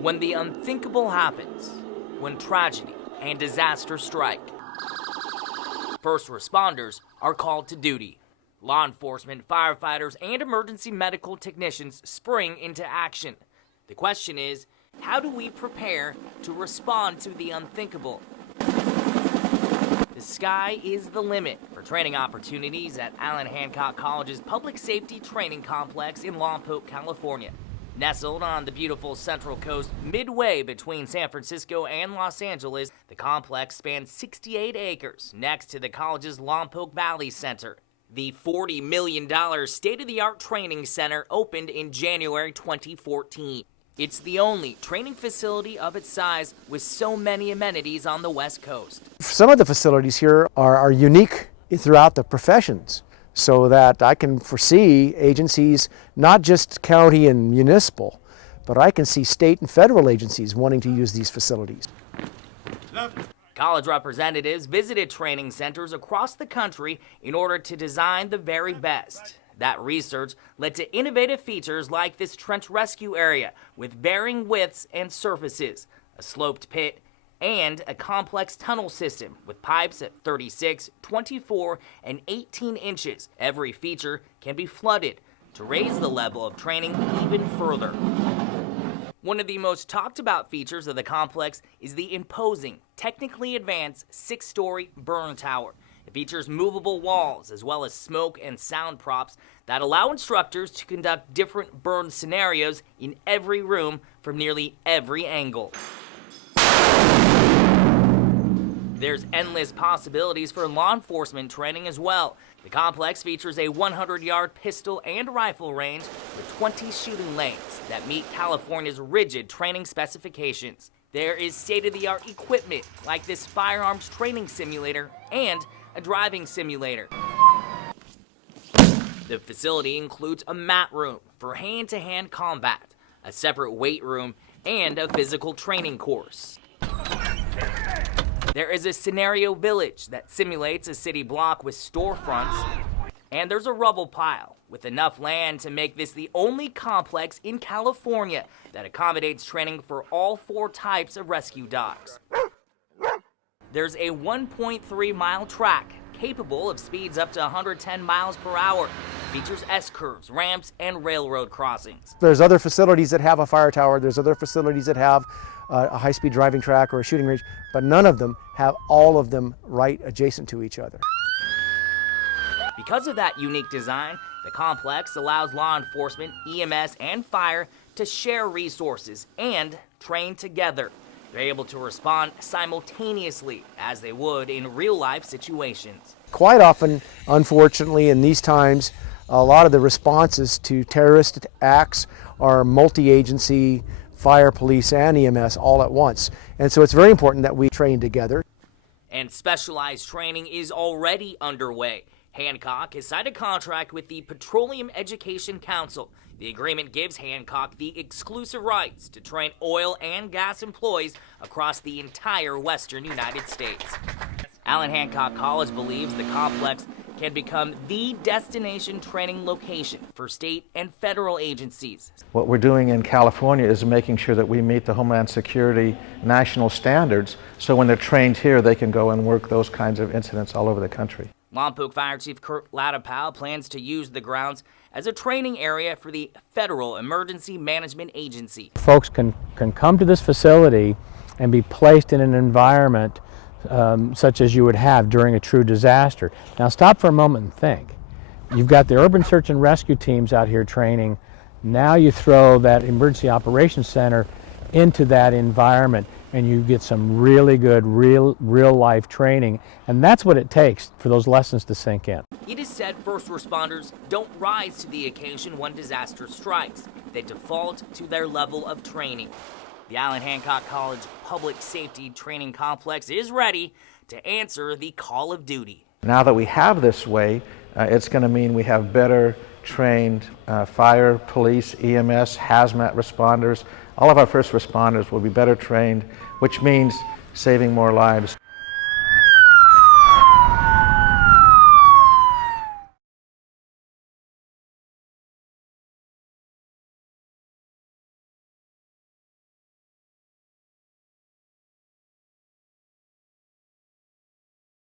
When the unthinkable happens, when tragedy and disaster strike, first responders are called to duty. Law enforcement, firefighters, and emergency medical technicians spring into action. The question is, how do we prepare to respond to the unthinkable? The sky is the limit for training opportunities at Allan Hancock College's Public Safety Training Complex in Lompoc, California. Nestled on the beautiful Central Coast, midway between San Francisco and Los Angeles, the complex spans 68 acres next to the college's Lompoc Valley Center. The $40 million state-of-the-art training center opened in January 2014. It's the only training facility of its size with so many amenities on the West Coast. Some of the facilities here are unique throughout the professions, so that I can foresee agencies, not just county and municipal, but I can see state and federal agencies wanting to use these facilities. College representatives visited training centers across the country in order to design the very best. That research led to innovative features like this trench rescue area with varying widths and surfaces, a sloped pit, and a complex tunnel system with pipes at 36, 24, and 18 inches. Every feature can be flooded to raise the level of training even further. One of the most talked about features of the complex is the imposing, technically advanced 6-story burn tower. It features movable walls as well as smoke and sound props that allow instructors to conduct different burn scenarios in every room from nearly every angle. There's endless possibilities for law enforcement training as well. The complex features a 100-yard pistol and rifle range with 20 shooting lanes that meet California's rigid training specifications. There is state-of-the-art equipment like this firearms training simulator and a driving simulator. The facility includes a mat room for hand-to-hand combat, a separate weight room, and a physical training course. There is a scenario village that simulates a city block with storefronts, and there's a rubble pile with enough land to make this the only complex in California that accommodates training for all 4 types of rescue dogs. There's a 1.3-mile track capable of speeds up to 110 miles per hour. Features S-curves, ramps, and railroad crossings. There's other facilities that have a fire tower, there's other facilities that have a high-speed driving track or a shooting range, but none of them have all of them right adjacent to each other. Because of that unique design, the complex allows law enforcement, EMS, and fire to share resources and train together. They're able to respond simultaneously as they would in real-life situations. Quite often, unfortunately, in these times, a lot of the responses to terrorist acts are multi-agency, fire, police, and EMS all at once. And so it's very important that we train together. And specialized training is already underway. Hancock has signed a contract with the Petroleum Education Council. The agreement gives Hancock the exclusive rights to train oil and gas employees across the entire western United States. Allan Hancock College believes the complex can become the destination training location for state and federal agencies. What we're doing in California is making sure that we meet the Homeland Security national standards, so when they're trained here, they can go and work those kinds of incidents all over the country. Lompoc Fire Chief Kurt Latapau plans to use the grounds as a training area for the Federal Emergency Management Agency. Folks can come to this facility and be placed in an environment such as you would have during a true disaster. Now stop for a moment and think. You've got the urban search and rescue teams out here training. Now you throw that emergency operations center into that environment and you get some really good real life training, and that's what it takes for those lessons to sink in. It is said first responders don't rise to the occasion when disaster strikes. They default to their level of training. The Allan Hancock College Public Safety Training Complex is ready to answer the call of duty. Now that we have this way, it's going to mean we have better trained fire, police, EMS, hazmat responders. All of our first responders will be better trained, which means saving more lives.